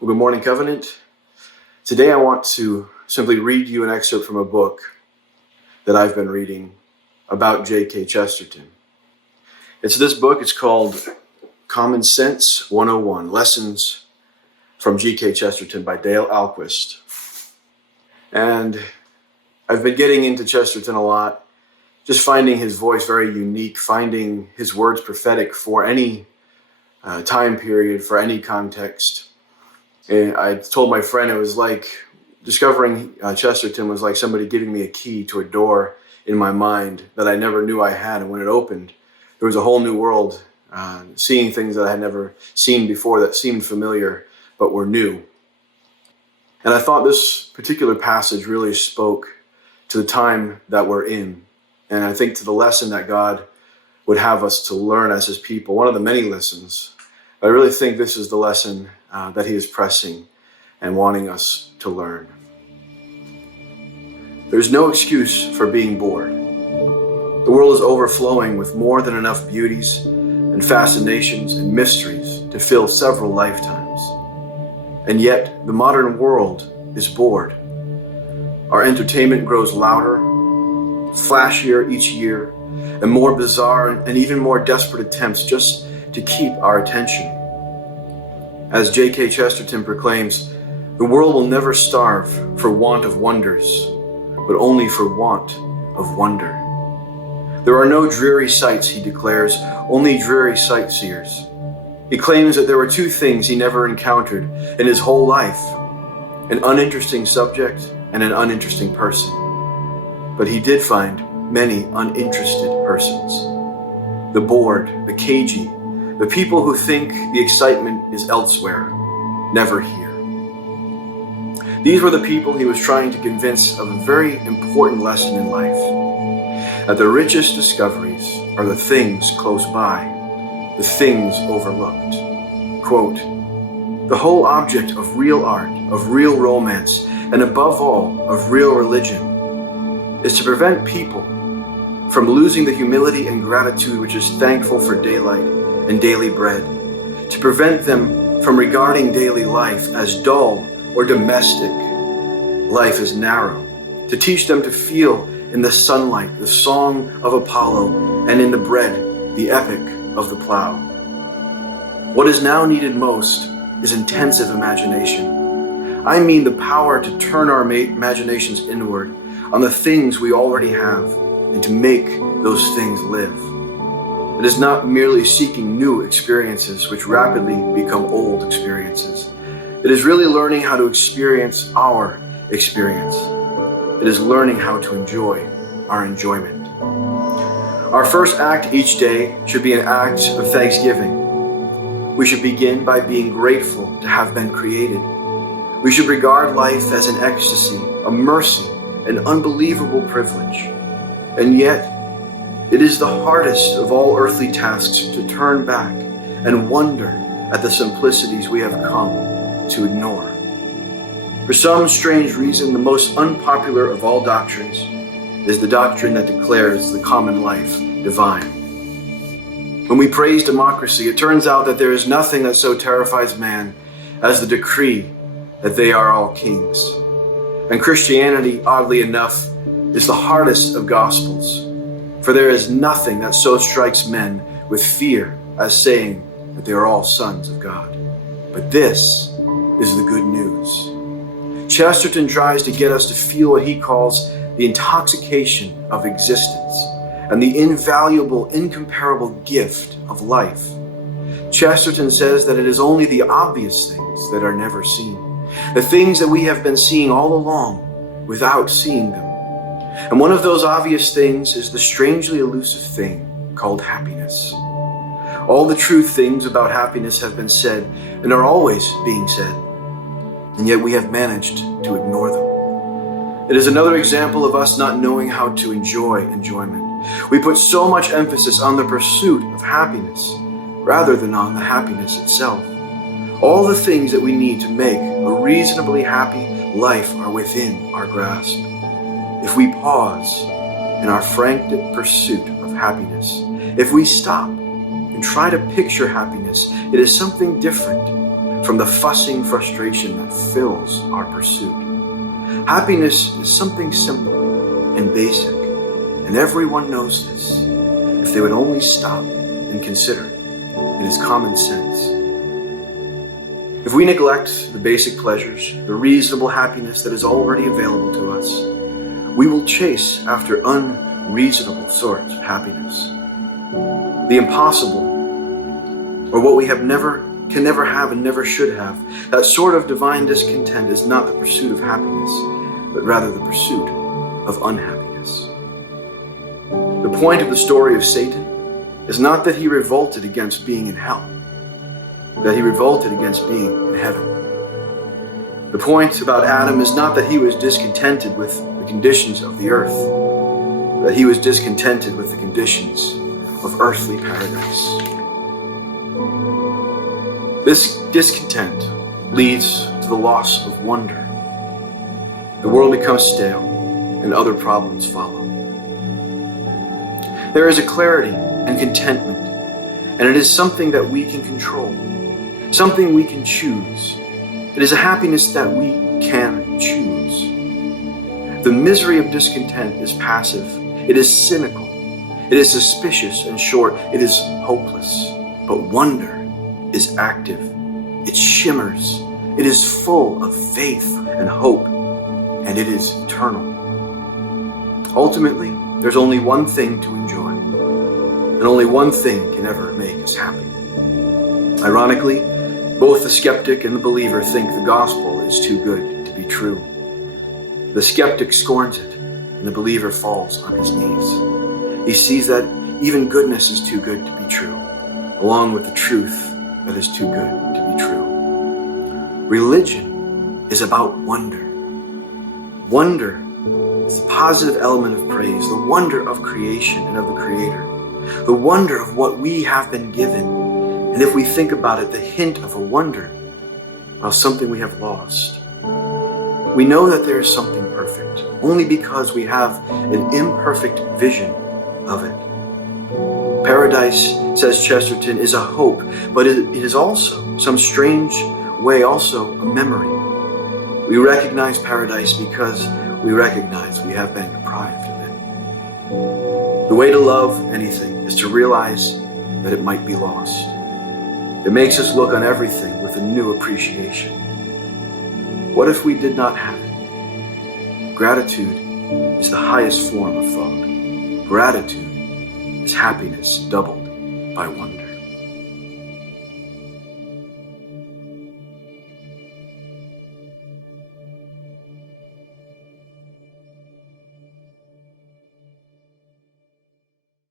Well, good morning, Covenant. Today I want to simply read you an excerpt from a book that I've been reading about G.K. Chesterton. It's this book. It's called Common Sense 101, Lessons from G.K. Chesterton by Dale Ahlquist. And I've been getting into Chesterton a lot, just finding his voice very unique, finding his words prophetic for any time period, for any context. And I told my friend it was like discovering Chesterton was like somebody giving me a key to a door in my mind that I never knew I had. And when it opened, there was a whole new world, seeing things that I had never seen before that seemed familiar but were new. And I thought this particular passage really spoke to the time that we're in. And I think to the lesson that God would have us to learn as his people, one of the many lessons. I really think this is the lesson that he is pressing and wanting us to learn. There's no excuse for being bored. The world is overflowing with more than enough beauties and fascinations and mysteries to fill several lifetimes. And yet, the modern world is bored. Our entertainment grows louder, flashier each year, and more bizarre and even more desperate attempts just to keep our attention. As G.K. Chesterton proclaims, the world will never starve for want of wonders, but only for want of wonder. There are no dreary sights, he declares, only dreary sightseers. He claims that there were two things he never encountered in his whole life, an uninteresting subject and an uninteresting person. But he did find many uninterested persons. The bored, the cagey, the people who think the excitement is elsewhere, never here. These were the people he was trying to convince of a very important lesson in life, that the richest discoveries are the things close by, the things overlooked. Quote, the whole object of real art, of real romance, and above all, of real religion, is to prevent people from losing the humility and gratitude which is thankful for daylight and daily bread, to prevent them from regarding daily life as dull or domestic, life as narrow, to teach them to feel in the sunlight the song of Apollo, and in the bread the epic of the plow. What is now needed most is intensive imagination. I mean the power to turn our imaginations inward on the things we already have and to make those things live. It is not merely seeking new experiences which rapidly become old experiences. It is really learning how to experience our experience. It is learning how to enjoy our enjoyment. Our first act each day should be an act of thanksgiving. We should begin by being grateful to have been created. We should regard life as an ecstasy, a mercy, an unbelievable privilege. And yet, it is the hardest of all earthly tasks to turn back and wonder at the simplicities we have come to ignore. For some strange reason, the most unpopular of all doctrines is the doctrine that declares the common life divine. When we praise democracy, it turns out that there is nothing that so terrifies man as the decree that they are all kings. And Christianity, oddly enough, is the hardest of gospels, for there is nothing that so strikes men with fear as saying that they are all sons of God. But this is the good news. Chesterton tries to get us to feel what he calls the intoxication of existence and the invaluable, incomparable gift of life. Chesterton says that it is only the obvious things that are never seen, the things that we have been seeing all along without seeing them. And one of those obvious things is the strangely elusive thing called happiness. All the true things about happiness have been said and are always being said, and yet we have managed to ignore them. It is another example of us not knowing how to enjoy enjoyment. We put so much emphasis on the pursuit of happiness rather than on the happiness itself. All the things that we need to make a reasonably happy life are within our grasp. If we pause in our frantic pursuit of happiness, if we stop and try to picture happiness, it is something different from the fussing frustration that fills our pursuit. Happiness is something simple and basic, and everyone knows this if they would only stop and consider it. It is common sense. If we neglect the basic pleasures, the reasonable happiness that is already available to us, we will chase after unreasonable sorts of happiness. The impossible, or what we can never have and never should have, that sort of divine discontent is not the pursuit of happiness, but rather the pursuit of unhappiness. The point of the story of Satan is not that he revolted against being in hell, that he revolted against being in heaven. The point about Adam is not that he was discontented with the conditions of the earth, that he was discontented with the conditions of earthly paradise. This discontent leads to the loss of wonder. The world becomes stale and other problems follow. There is a clarity and contentment, and it is something that we can control, something we can choose. It is a happiness that we can choose. The misery of discontent is passive, it is cynical, it is suspicious, and short, it is hopeless. But wonder is active, it shimmers, it is full of faith and hope, and it is eternal. Ultimately, there's only one thing to enjoy, and only one thing can ever make us happy. Ironically, both the skeptic and the believer think the gospel is too good to be true. The skeptic scorns it, and the believer falls on his knees. He sees that even goodness is too good to be true, along with the truth that is too good to be true. Religion is about wonder. Wonder is the positive element of praise, the wonder of creation and of the Creator, the wonder of what we have been given, and if we think about it, the hint of a wonder of something we have lost. We know that there is something perfect only because we have an imperfect vision of it. Paradise, says Chesterton, is a hope, but it is also, some strange way, also a memory. We recognize paradise because we recognize we have been deprived of it. The way to love anything is to realize that it might be lost. It makes us look on everything with a new appreciation. What if we did not have it? Gratitude is the highest form of thought. Gratitude is happiness doubled by wonder.